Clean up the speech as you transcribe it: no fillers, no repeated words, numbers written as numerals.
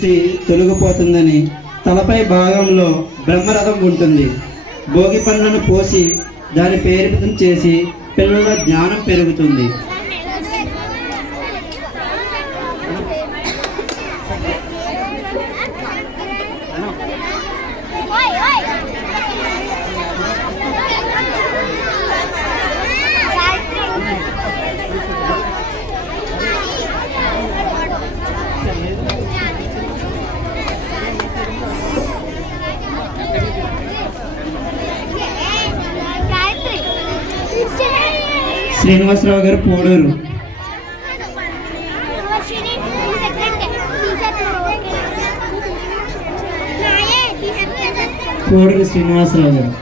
దృష్టి తొలగిపోతుందని తలపై భాగంలో బ్రహ్మరథం ఉంటుంది. భోగి పండ్లను పోసి దాని పేరితం చేసి పిల్లల జ్ఞానం పెరుగుతుంది. శ్రీనివాసరావు గారు పోడూరు. పోడూరు శ్రీనివాసరావు గారు.